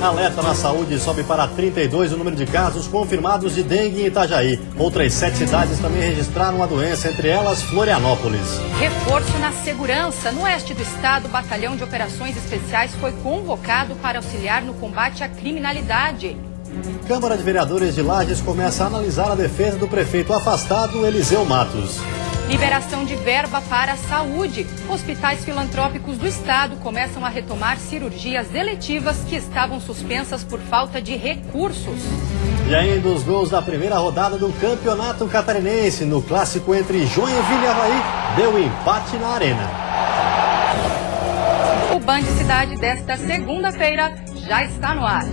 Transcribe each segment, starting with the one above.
Alerta na saúde sobe para 32 o número de casos confirmados de dengue em Itajaí. Outras 7 cidades também registraram a doença, entre elas Florianópolis. Reforço na segurança. No oeste do estado, o Batalhão de Operações Especiais foi convocado para auxiliar no combate à criminalidade. Câmara de Vereadores de Lages começa a analisar a defesa do prefeito afastado Eliseu Matos. Liberação de verba para a saúde. Hospitais filantrópicos do estado começam a retomar cirurgias eletivas que estavam suspensas por falta de recursos. E ainda os gols da primeira rodada do Campeonato Catarinense. No clássico entre Joinville e Avaí, deu empate na Arena. O Band Cidade desta segunda-feira já está no ar.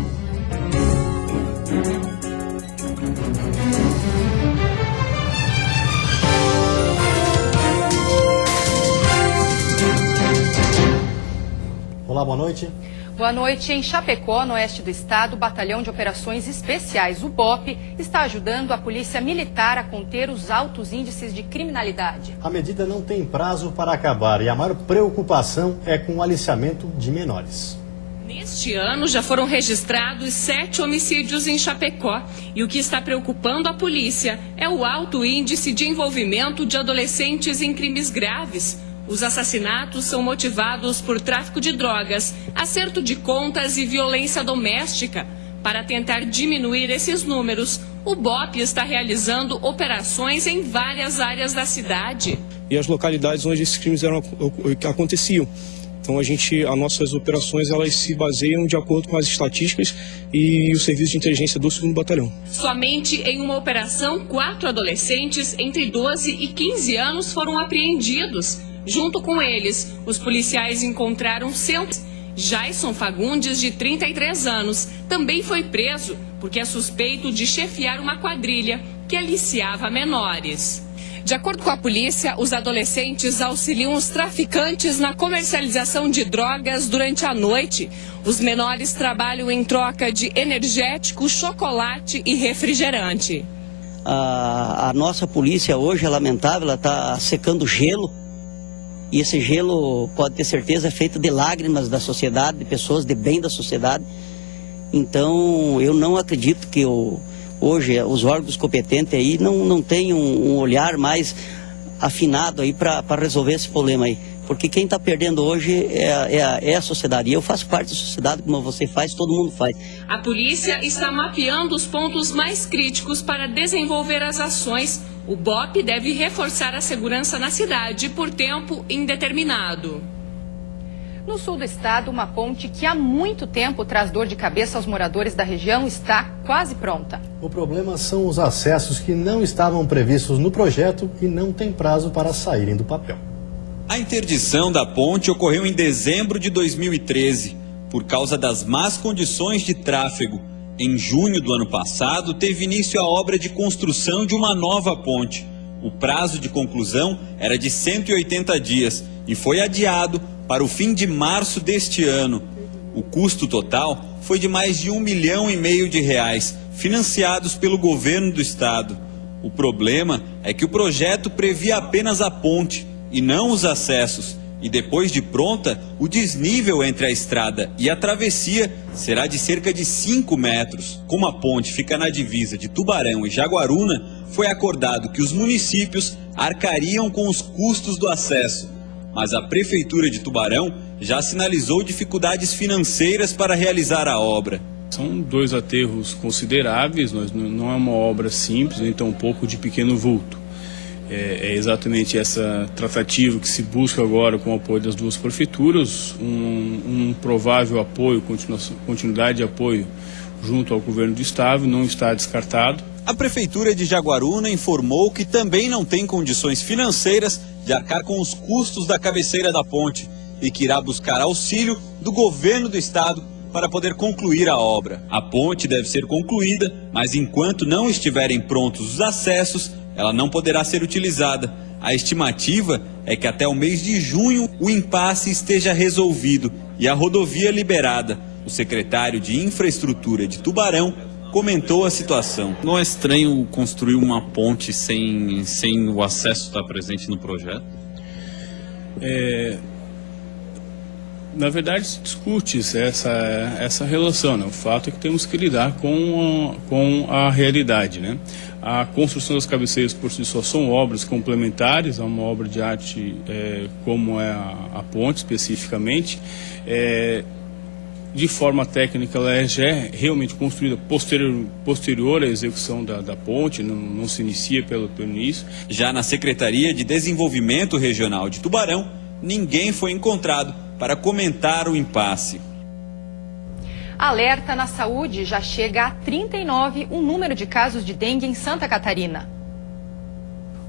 Olá, boa noite. Boa noite. Em Chapecó, no oeste do estado, o Batalhão de Operações Especiais, o BOP, está ajudando a Polícia Militar a conter os altos índices de criminalidade. A medida não tem prazo para acabar e a maior preocupação é com o aliciamento de menores. Neste ano já foram registrados 7 homicídios em Chapecó e o que está preocupando a polícia é o alto índice de envolvimento de adolescentes em crimes graves. Os assassinatos são motivados por tráfico de drogas, acerto de contas e violência doméstica. Para tentar diminuir esses números, o BOP está realizando operações em várias áreas da cidade. E as localidades onde esses crimes aconteciam. Então as nossas operações elas se baseiam de acordo com as estatísticas e o serviço de inteligência do 2º Batalhão. Somente em uma operação, 4 adolescentes entre 12 e 15 anos foram apreendidos. Junto com eles, os policiais encontraram Jason Fagundes, de 33 anos, também foi preso porque é suspeito de chefiar uma quadrilha que aliciava menores. De acordo com a polícia, os adolescentes auxiliam os traficantes na comercialização de drogas durante a noite. Os menores trabalham em troca de energético, chocolate e refrigerante. A nossa polícia hoje é lamentável, ela está secando gelo. E esse gelo, pode ter certeza, é feito de lágrimas da sociedade, de pessoas de bem da sociedade. Então, eu não acredito que hoje os órgãos competentes aí não tenham um olhar mais afinado aí para resolver esse problema aí. Porque quem está perdendo hoje é a sociedade. E eu faço parte da sociedade, como você faz, todo mundo faz. A polícia está mapeando os pontos mais críticos para desenvolver as ações. O BOP deve reforçar a segurança na cidade por tempo indeterminado. No sul do estado, uma ponte que há muito tempo traz dor de cabeça aos moradores da região está quase pronta. O problema são os acessos que não estavam previstos no projeto e não tem prazo para saírem do papel. A interdição da ponte ocorreu em dezembro de 2013, por causa das más condições de tráfego. Em junho do ano passado, teve início a obra de construção de uma nova ponte. O prazo de conclusão era de 180 dias e foi adiado para o fim de março deste ano. O custo total foi de mais de R$1,5 milhão de reais, financiados pelo governo do estado. O problema é que o projeto previa apenas a ponte e não os acessos. E depois de pronta, o desnível entre a estrada e a travessia será de cerca de 5 metros. Como a ponte fica na divisa de Tubarão e Jaguaruna, foi acordado que os municípios arcariam com os custos do acesso. Mas a Prefeitura de Tubarão já sinalizou dificuldades financeiras para realizar a obra. São 2 aterros consideráveis, não é uma obra simples, então um pouco de pequeno vulto. É exatamente essa tratativa que se busca agora com o apoio das 2 prefeituras, um provável apoio, continuidade de apoio junto ao governo do estado, não está descartado. A Prefeitura de Jaguaruna informou que também não tem condições financeiras de arcar com os custos da cabeceira da ponte e que irá buscar auxílio do governo do estado para poder concluir a obra. A ponte deve ser concluída, mas enquanto não estiverem prontos os acessos, ela não poderá ser utilizada. A estimativa é que até o mês de junho o impasse esteja resolvido e a rodovia liberada. O secretário de Infraestrutura de Tubarão comentou a situação. Não é estranho construir uma ponte sem o acesso estar presente no projeto? Na verdade, se discute essa relação, né? O fato é que temos que lidar com a realidade, né? A construção das cabeceiras por si só são obras complementares a uma obra de arte como é a ponte especificamente. De forma técnica, ela já é realmente construída posterior à execução da ponte, não se inicia pelo início. Já na Secretaria de Desenvolvimento Regional de Tubarão, ninguém foi encontrado para comentar o impasse. Alerta na saúde, já chega a 39 o número de casos de dengue em Santa Catarina.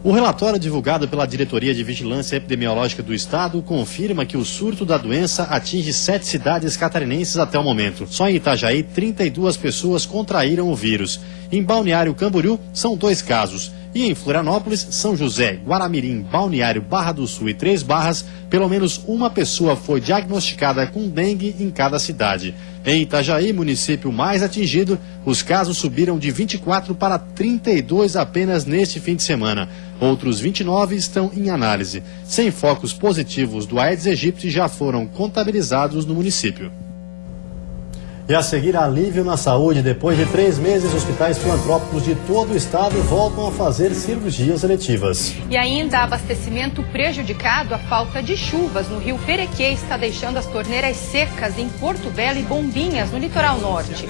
O relatório divulgado pela Diretoria de Vigilância Epidemiológica do Estado confirma que o surto da doença atinge 7 cidades catarinenses até o momento. Só em Itajaí, 32 pessoas contraíram o vírus. Em Balneário Camboriú, são 2 casos. E em Florianópolis, São José, Guaramirim, Balneário, Barra do Sul e 3 Barras, pelo menos uma pessoa foi diagnosticada com dengue em cada cidade. Em Itajaí, município mais atingido, os casos subiram de 24 para 32 apenas neste fim de semana. Outros 29 estão em análise. 100 focos positivos do Aedes aegypti já foram contabilizados no município. E a seguir, alívio na saúde. Depois de 3 meses, hospitais filantrópicos de todo o estado voltam a fazer cirurgias eletivas. E ainda abastecimento prejudicado. A falta de chuvas no rio Perequê está deixando as torneiras secas em Porto Belo e Bombinhas, no litoral norte.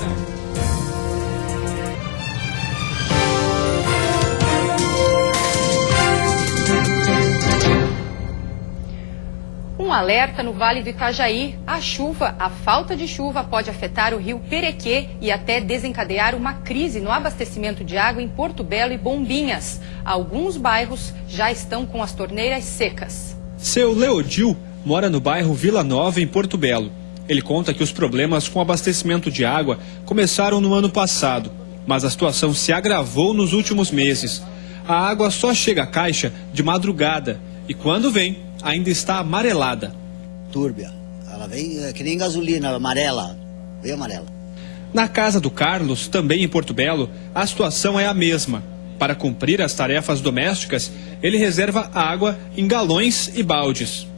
Um alerta no Vale do Itajaí. A falta de chuva pode afetar o rio Perequê e até desencadear uma crise no abastecimento de água em Porto Belo e Bombinhas. Alguns bairros já estão com as torneiras secas. Seu Leodil mora no bairro Vila Nova, em Porto Belo. Ele conta que os problemas com abastecimento de água começaram no ano passado, mas a situação se agravou nos últimos meses. A água só chega à caixa de madrugada e quando vem, ainda está amarelada. Túrbia. Ela vem que nem gasolina, amarela. Bem amarela. Na casa do Carlos, também em Porto Belo, a situação é a mesma. Para cumprir as tarefas domésticas, ele reserva água em galões e baldes.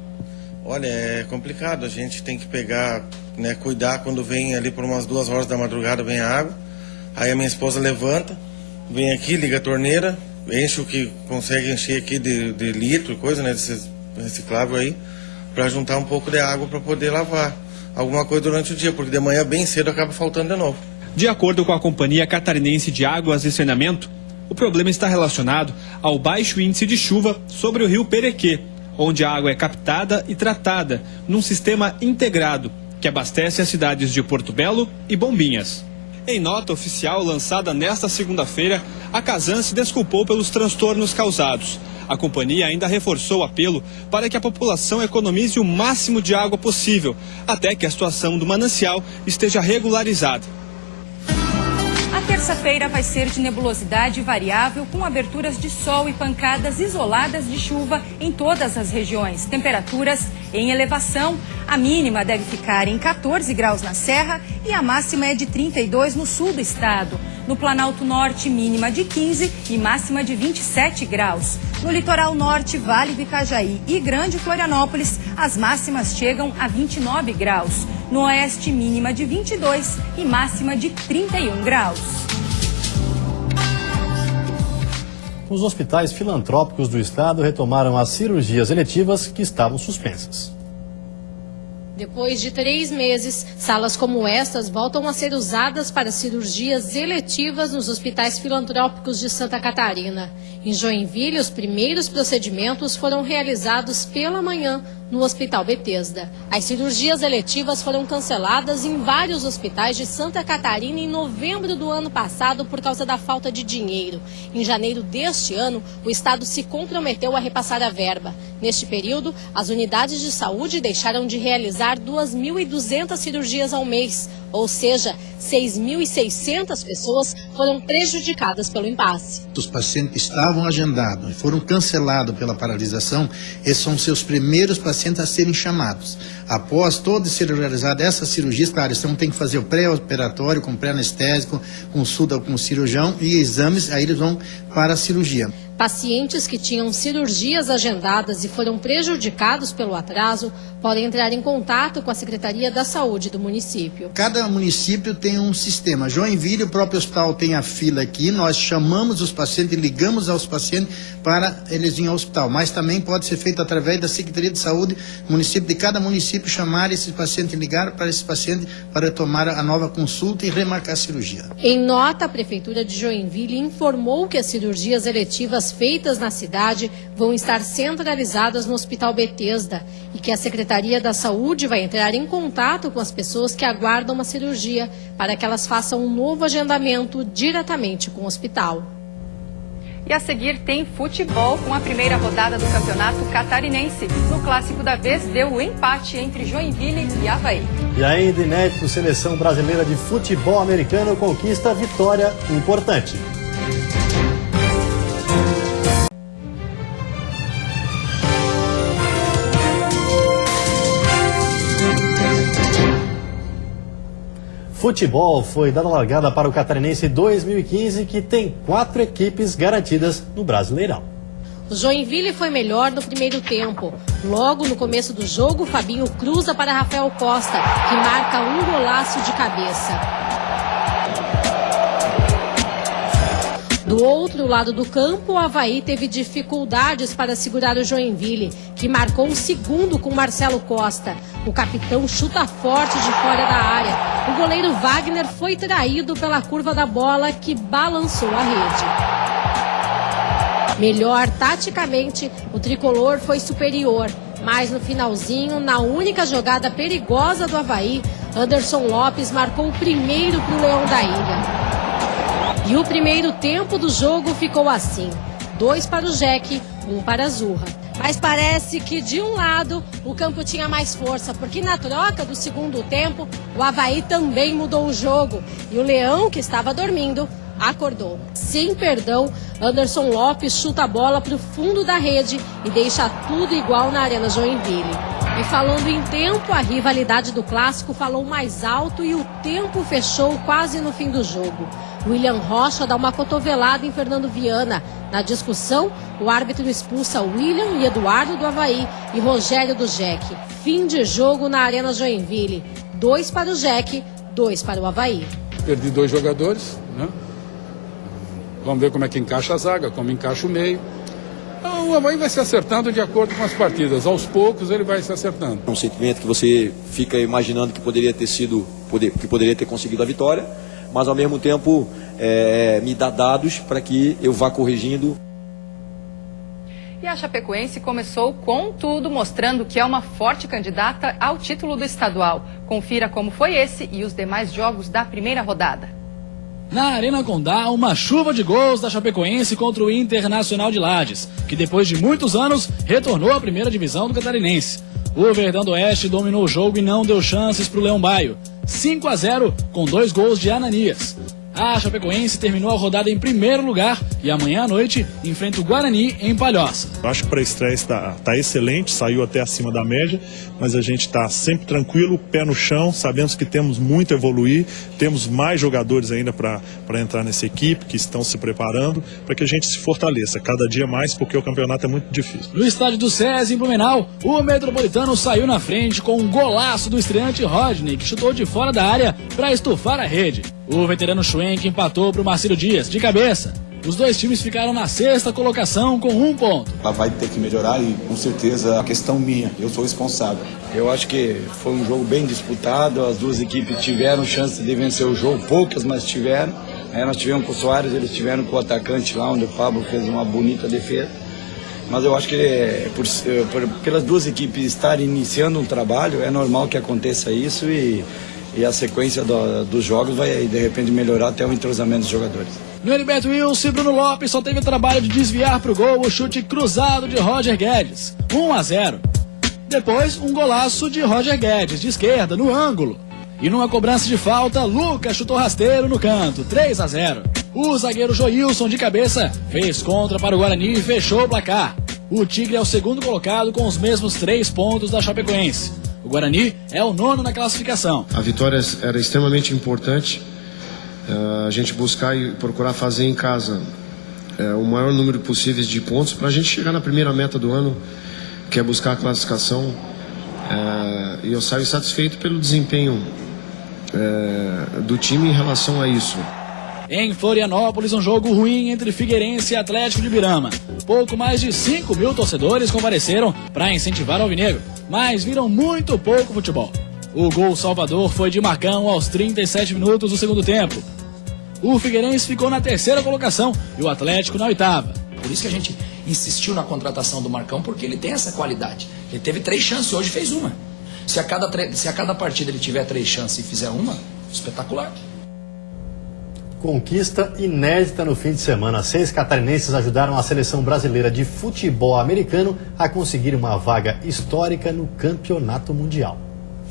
Olha, é complicado. A gente tem que pegar, né, cuidar quando vem ali por umas 2 horas da madrugada, vem a água. Aí a minha esposa levanta, vem aqui, liga a torneira, enche o que consegue encher aqui de litro, coisa, né, desses reciclável aí, para juntar um pouco de água para poder lavar alguma coisa durante o dia, porque de manhã bem cedo acaba faltando de novo. De acordo com a Companhia Catarinense de Águas e Saneamento, o problema está relacionado ao baixo índice de chuva sobre o rio Perequê, onde a água é captada e tratada num sistema integrado que abastece as cidades de Porto Belo e Bombinhas. Em nota oficial lançada nesta segunda-feira, a Casan se desculpou pelos transtornos causados. A companhia ainda reforçou o apelo para que a população economize o máximo de água possível, até que a situação do manancial esteja regularizada. A terça-feira vai ser de nebulosidade variável, com aberturas de sol e pancadas isoladas de chuva em todas as regiões. Temperaturas em elevação. A mínima deve ficar em 14 graus na Serra e a máxima é de 32 no sul do estado. No Planalto Norte, mínima de 15 e máxima de 27 graus. No litoral norte, Vale do Itajaí e Grande Florianópolis, as máximas chegam a 29 graus. No oeste, mínima de 22 e máxima de 31 graus. Os hospitais filantrópicos do estado retomaram as cirurgias eletivas que estavam suspensas. Depois de 3 meses, salas como estas voltam a ser usadas para cirurgias eletivas nos hospitais filantrópicos de Santa Catarina. Em Joinville, os primeiros procedimentos foram realizados pela manhã no Hospital Bethesda. As cirurgias eletivas foram canceladas em vários hospitais de Santa Catarina em novembro do ano passado por causa da falta de dinheiro. Em janeiro deste ano, o estado se comprometeu a repassar a verba. Neste período, as unidades de saúde deixaram de realizar 2.200 cirurgias ao mês, ou seja, 6.600 pessoas foram prejudicadas pelo impasse. Os pacientes que estavam agendados e foram cancelados pela paralisação, esses são seus primeiros pacientes a serem chamados. Após toda ser realizada essa cirurgia, claro, eles têm que fazer o pré-operatório com pré-anestésico, consulta com o cirurgião e exames, aí eles vão para a cirurgia. Pacientes que tinham cirurgias agendadas e foram prejudicados pelo atraso podem entrar em contato com a Secretaria da Saúde do município. Cada município tem um sistema. Joinville, o próprio hospital tem a fila aqui, nós chamamos os pacientes, ligamos aos pacientes para eles irem ao hospital. Mas também pode ser feito através da Secretaria de Saúde do município, de cada município chamar esse paciente, ligar para esse paciente para tomar a nova consulta e remarcar a cirurgia. Em nota, a Prefeitura de Joinville informou que as cirurgias eletivas feitas na cidade vão estar centralizadas no Hospital Bethesda e que a Secretaria da Saúde vai entrar em contato com as pessoas que aguardam uma cirurgia para que elas façam um novo agendamento diretamente com o hospital. E a seguir tem futebol com a primeira rodada do Campeonato Catarinense. No clássico da vez, deu o empate entre Joinville e Avaí. E ainda inédito, seleção brasileira de futebol americano conquista vitória importante. Futebol foi dada largada para o Catarinense 2015, que tem 4 equipes garantidas no Brasileirão. O Joinville foi melhor no primeiro tempo. Logo no começo do jogo, Fabinho cruza para Rafael Costa, que marca um golaço de cabeça. Do outro lado do campo, o Avaí teve dificuldades para segurar o Joinville, que marcou um segundo com Marcelo Costa. O capitão chuta forte de fora da área. O goleiro Wagner foi traído pela curva da bola, que balançou a rede. Melhor taticamente, o tricolor foi superior. Mas no finalzinho, na única jogada perigosa do Avaí, Anderson Lopes marcou o primeiro para o Leão da Ilha. E o primeiro tempo do jogo ficou assim: 2 para o Jack, 1 para a Zurra. Mas parece que de um lado o campo tinha mais força, porque na troca do segundo tempo o Avaí também mudou o jogo. E o Leão, que estava dormindo, acordou. Sem perdão, Anderson Lopes chuta a bola para o fundo da rede e deixa tudo igual na Arena Joinville. E falando em tempo, a rivalidade do clássico falou mais alto e o tempo fechou quase no fim do jogo. William Rocha dá uma cotovelada em Fernando Viana. Na discussão, o árbitro expulsa William e Eduardo do Avaí e Rogério do Jack. Fim de jogo na Arena Joinville. 2 para o Jack, 2 para o Avaí. Perdi 2 jogadores, né? Vamos ver como é que encaixa a zaga, como encaixa o meio. O Avaí vai se acertando de acordo com as partidas. Aos poucos ele vai se acertando. É um sentimento que você fica imaginando que poderia ter conseguido a vitória, mas ao mesmo tempo me dá dados para que eu vá corrigindo. E a Chapecoense começou com tudo, mostrando que é uma forte candidata ao título do estadual. Confira como foi esse e os demais jogos da primeira rodada. Na Arena Condá, uma chuva de gols da Chapecoense contra o Internacional de Lages, que depois de muitos anos retornou à primeira divisão do Catarinense. O Verdão do Oeste dominou o jogo e não deu chances para o Leão Baio. 5-0 com 2 gols de Ananias. A Chapecoense terminou a rodada em primeiro lugar e amanhã à noite enfrenta o Guarani em Palhoça. Eu acho que para a estreia está excelente, saiu até acima da média, mas a gente está sempre tranquilo, pé no chão, sabemos que temos muito a evoluir, temos mais jogadores ainda para entrar nessa equipe, que estão se preparando, para que a gente se fortaleça cada dia mais, porque o campeonato é muito difícil. No estádio do SESI, em Blumenau, o Metropolitano saiu na frente com um golaço do estreante Rodney, que chutou de fora da área para estufar a rede. O veterano Schwenk empatou para o Marcelo Dias, de cabeça. Os dois times ficaram na 6ª colocação com 1 ponto. Ela vai ter que melhorar e, com certeza, a questão minha, eu sou responsável. Eu acho que foi um jogo bem disputado, as duas equipes tiveram chance de vencer o jogo, poucas, mas tiveram. Aí nós tivemos com o Soares, eles tiveram com o atacante lá, onde o Pablo fez uma bonita defesa. Mas eu acho que pelas duas equipes estarem iniciando um trabalho, é normal que aconteça isso e a sequência dos jogos vai, de repente, melhorar até o entrosamento dos jogadores. No Heriberto Wilson, Bruno Lopes só teve o trabalho de desviar para o gol o chute cruzado de Roger Guedes, 1-0. Depois, um golaço de Roger Guedes, de esquerda, no ângulo. E numa cobrança de falta, Lucas chutou rasteiro no canto, 3-0. O zagueiro Joilson, de cabeça, fez contra para o Guarani e fechou o placar. O Tigre é o segundo colocado com os mesmos 3 pontos da Chapecoense. O Guarani é o 9º na classificação. A vitória era extremamente importante. A gente buscar e procurar fazer em casa o maior número possível de pontos para a gente chegar na primeira meta do ano, que é buscar a classificação. E eu saio satisfeito pelo desempenho do time em relação a isso. Em Florianópolis, um jogo ruim entre Figueirense e Atlético de Birama. Pouco mais de 5 mil torcedores compareceram para incentivar o alvinegro, mas viram muito pouco futebol. O gol salvador foi de Marcão aos 37 minutos do segundo tempo. O Figueirense ficou na terceira colocação e o Atlético na 8ª. Por isso que a gente insistiu na contratação do Marcão, porque ele tem essa qualidade. Ele teve 3 chances, hoje fez uma. Se a cada partida ele tiver 3 chances e fizer uma, espetacular. Conquista inédita no fim de semana. 6 catarinenses ajudaram a seleção brasileira de futebol americano a conseguir uma vaga histórica no Campeonato Mundial.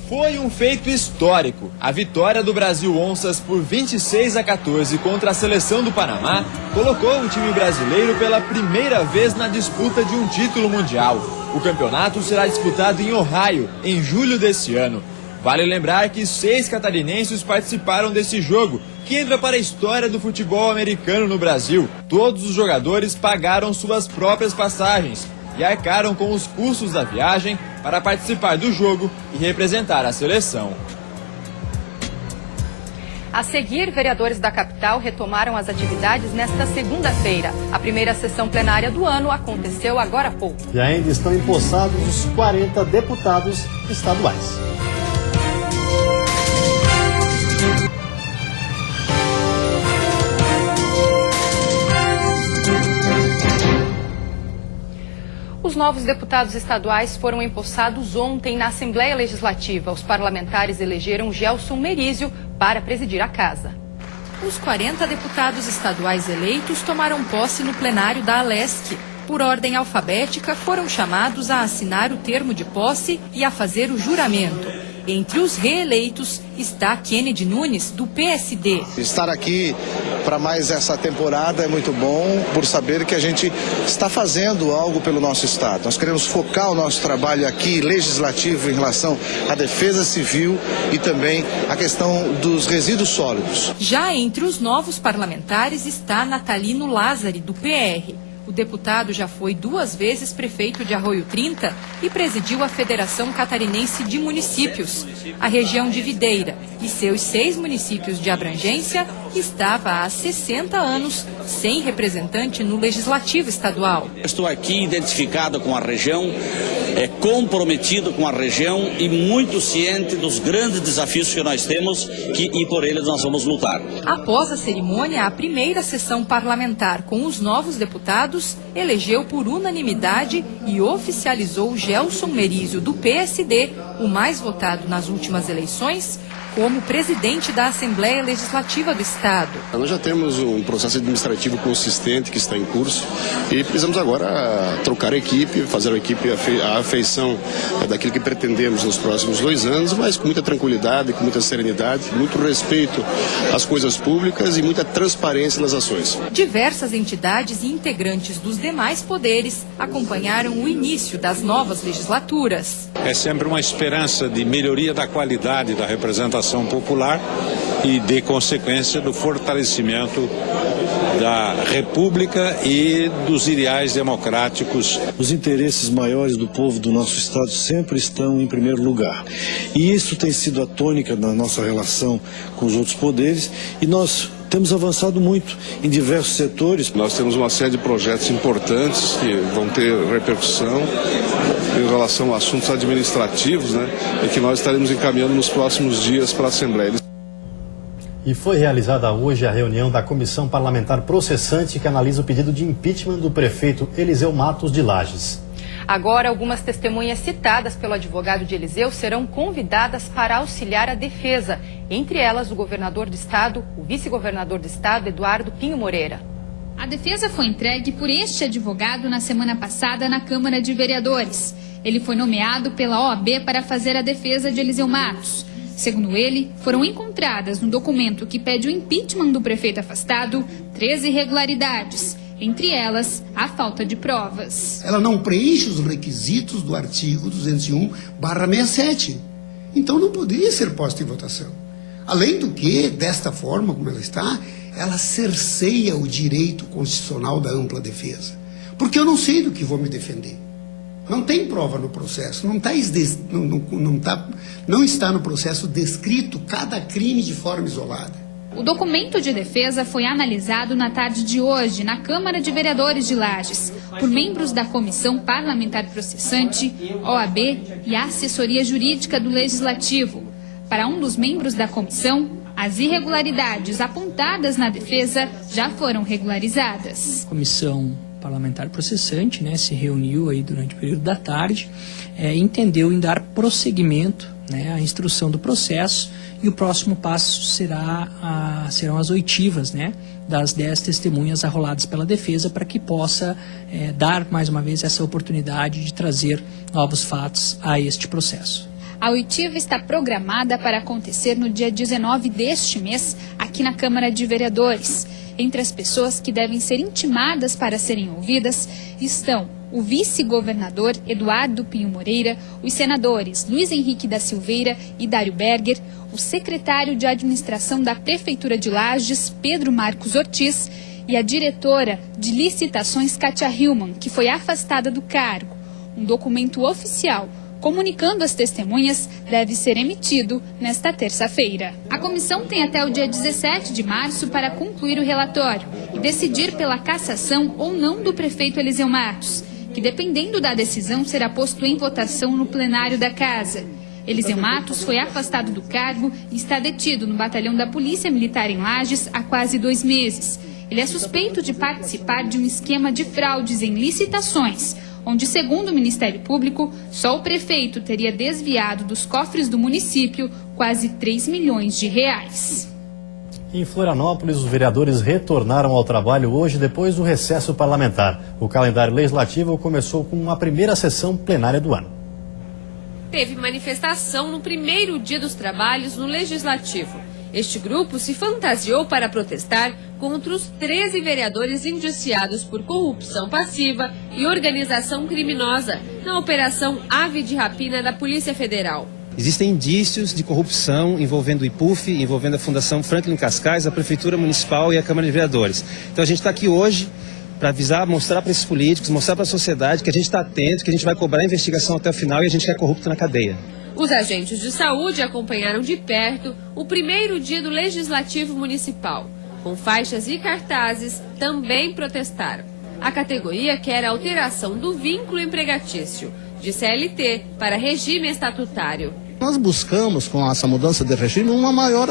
Foi um feito histórico. A vitória do Brasil Onças por 26-14 contra a seleção do Panamá colocou o time brasileiro pela primeira vez na disputa de um título mundial. O campeonato será disputado em Ohio, em julho deste ano. Vale lembrar que 6 catarinenses participaram desse jogo, que entra para a história do futebol americano no Brasil. Todos os jogadores pagaram suas próprias passagens e arcaram com os custos da viagem para participar do jogo e representar a seleção. A seguir, vereadores da capital retomaram as atividades nesta segunda-feira. A primeira sessão plenária do ano aconteceu agora há pouco. E ainda estão empossados os 40 deputados estaduais. Os novos deputados estaduais foram empossados ontem na Assembleia Legislativa. Os parlamentares elegeram Gelson Merizio para presidir a casa. Os 40 deputados estaduais eleitos tomaram posse no plenário da Alesc. Por ordem alfabética, foram chamados a assinar o termo de posse e a fazer o juramento. Entre os reeleitos está Kennedy Nunes, do PSD. Estar aqui para mais essa temporada é muito bom, por saber que a gente está fazendo algo pelo nosso Estado. Nós queremos focar o nosso trabalho aqui, legislativo, em relação à defesa civil e também a questão dos resíduos sólidos. Já entre os novos parlamentares está Natalino Lázari, do PR. O deputado já foi 2 vezes prefeito de Arroio 30 e presidiu a Federação Catarinense de Municípios. A região de Videira e seus 6 municípios de abrangência estava há 60 anos sem representante no Legislativo Estadual. Estou aqui identificado com a região, comprometido com a região e muito ciente dos grandes desafios que nós temos e por eles nós vamos lutar. Após a cerimônia, a primeira sessão parlamentar com os novos deputados elegeu por unanimidade e oficializou Gelson Merizio, do PSD, o mais votado nas últimas eleições, como presidente da Assembleia Legislativa do Estado. Nós já temos um processo administrativo consistente que está em curso e precisamos agora trocar a equipe, fazer a equipe a afeição daquilo que pretendemos nos próximos 2 anos, mas com muita tranquilidade, com muita serenidade, muito respeito às coisas públicas e muita transparência nas ações. Diversas entidades e integrantes dos demais poderes acompanharam o início das novas legislaturas. É sempre uma esperança de melhoria da qualidade da representação popular e, de consequência, do fortalecimento da República e dos ideais democráticos. Os interesses maiores do povo do nosso Estado sempre estão em primeiro lugar. E isso tem sido a tônica da nossa relação com os outros poderes e nós temos avançado muito em diversos setores. Nós temos uma série de projetos importantes que vão ter repercussão em relação a assuntos administrativos, e que nós estaremos encaminhando nos próximos dias para a Assembleia. E foi realizada hoje a reunião da Comissão Parlamentar Processante que analisa o pedido de impeachment do prefeito Eliseu Matos de Lages. Agora, algumas testemunhas citadas pelo advogado de Eliseu serão convidadas para auxiliar a defesa. Entre elas, o governador do estado, o vice-governador do estado, Eduardo Pinho Moreira. A defesa foi entregue por este advogado na semana passada na Câmara de Vereadores. Ele foi nomeado pela OAB para fazer a defesa de Eliseu Matos. Segundo ele, foram encontradas no documento que pede o impeachment do prefeito afastado 13 irregularidades. Entre elas, a falta de provas. Ela não preenche os requisitos do artigo 201/67. Então não poderia ser posta em votação. Além do que, desta forma como ela está, ela cerceia o direito constitucional da ampla defesa. Porque eu não sei do que vou me defender. Não tem prova no processo, não está no processo descrito cada crime de forma isolada. O documento de defesa foi analisado na tarde de hoje na Câmara de Vereadores de Lages, por membros da Comissão Parlamentar Processante, OAB e a Assessoria Jurídica do Legislativo. Para um dos membros da comissão, as irregularidades apontadas na defesa já foram regularizadas. A Comissão Parlamentar Processante, se reuniu aí durante o período da tarde, entendeu em dar prosseguimento à instrução do processo, e o próximo passo serão as oitivas das 10 testemunhas arroladas pela defesa, para que possa dar mais uma vez essa oportunidade de trazer novos fatos a este processo. A oitiva está programada para acontecer no dia 19 deste mês, aqui na Câmara de Vereadores. Entre as pessoas que devem ser intimadas para serem ouvidas estão o vice-governador Eduardo Pinho Moreira, os senadores Luiz Henrique da Silveira e Dário Berger, o secretário de administração da Prefeitura de Lages, Pedro Marcos Ortiz, e a diretora de licitações, Kátia Hillman, que foi afastada do cargo. Um documento oficial comunicando as testemunhas deve ser emitido nesta terça-feira. A comissão tem até o dia 17 de março para concluir o relatório e decidir pela cassação ou não do prefeito Eliseu Matos, que, dependendo da decisão, será posto em votação no plenário da Casa. Eliseu Matos foi afastado do cargo e está detido no batalhão da Polícia Militar em Lages há quase 2 meses. Ele é suspeito de participar de um esquema de fraudes em licitações, onde, segundo o Ministério Público, só o prefeito teria desviado dos cofres do município quase 3 milhões de reais. Em Florianópolis, os vereadores retornaram ao trabalho hoje depois do recesso parlamentar. O calendário legislativo começou com a primeira sessão plenária do ano. Teve manifestação no primeiro dia dos trabalhos no Legislativo. Este grupo se fantasiou para protestar contra os 13 vereadores indiciados por corrupção passiva e organização criminosa na Operação Ave de Rapina da Polícia Federal. Existem indícios de corrupção envolvendo o IPUF, envolvendo a Fundação Franklin Cascais, a Prefeitura Municipal e a Câmara de Vereadores. Então a gente está aqui hoje para avisar, mostrar para esses políticos, mostrar para a sociedade que a gente está atento, que a gente vai cobrar a investigação até o final e a gente quer corrupto na cadeia. Os agentes de saúde acompanharam de perto o primeiro dia do Legislativo Municipal. Com faixas e cartazes, também protestaram. A categoria quer a alteração do vínculo empregatício, de CLT para regime estatutário. Nós buscamos, com essa mudança de regime, uma maior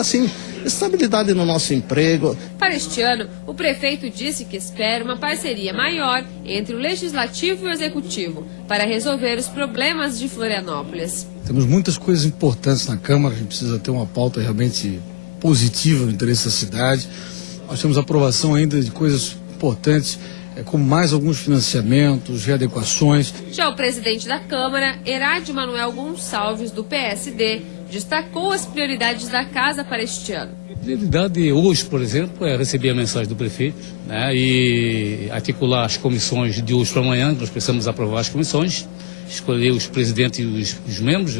estabilidade no nosso emprego. Para este ano, o prefeito disse que espera uma parceria maior entre o Legislativo e o Executivo para resolver os problemas de Florianópolis. Temos muitas coisas importantes na Câmara, a gente precisa ter uma pauta realmente positiva no interesse da cidade. Nós temos aprovação ainda de coisas importantes, como mais alguns financiamentos, readequações. Já o presidente da Câmara, Herade Manuel Gonçalves, do PSD, destacou as prioridades da casa para este ano. A prioridade hoje, por exemplo, é receber a mensagem do prefeito e articular as comissões de hoje para amanhã. Nós precisamos aprovar as comissões, escolher os presidentes e os membros,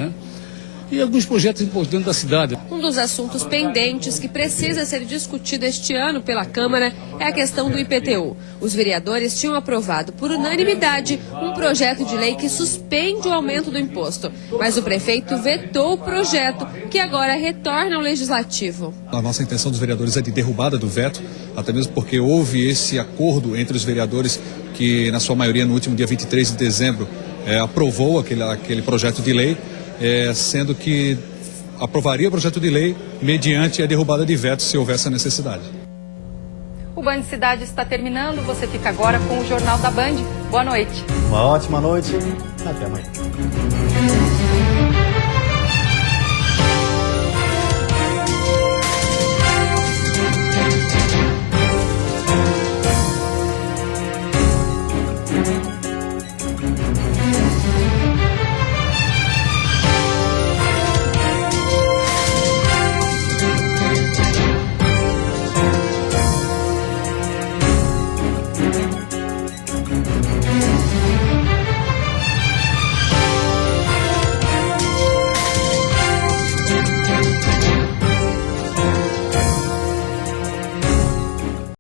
e alguns projetos importantes da cidade. Um dos assuntos pendentes que precisa ser discutido este ano pela Câmara é a questão do IPTU. Os vereadores tinham aprovado por unanimidade um projeto de lei que suspende o aumento do imposto, mas o prefeito vetou o projeto, que agora retorna ao Legislativo. A nossa intenção dos vereadores é de derrubada do veto, até mesmo porque houve esse acordo entre os vereadores que, na sua maioria, no último dia 23 de dezembro, aprovou aquele projeto de lei, sendo que aprovaria o projeto de lei mediante a derrubada de veto se houver essa necessidade. O Band Cidade está terminando, você fica agora com o Jornal da Band. Boa noite. Uma ótima noite, até amanhã.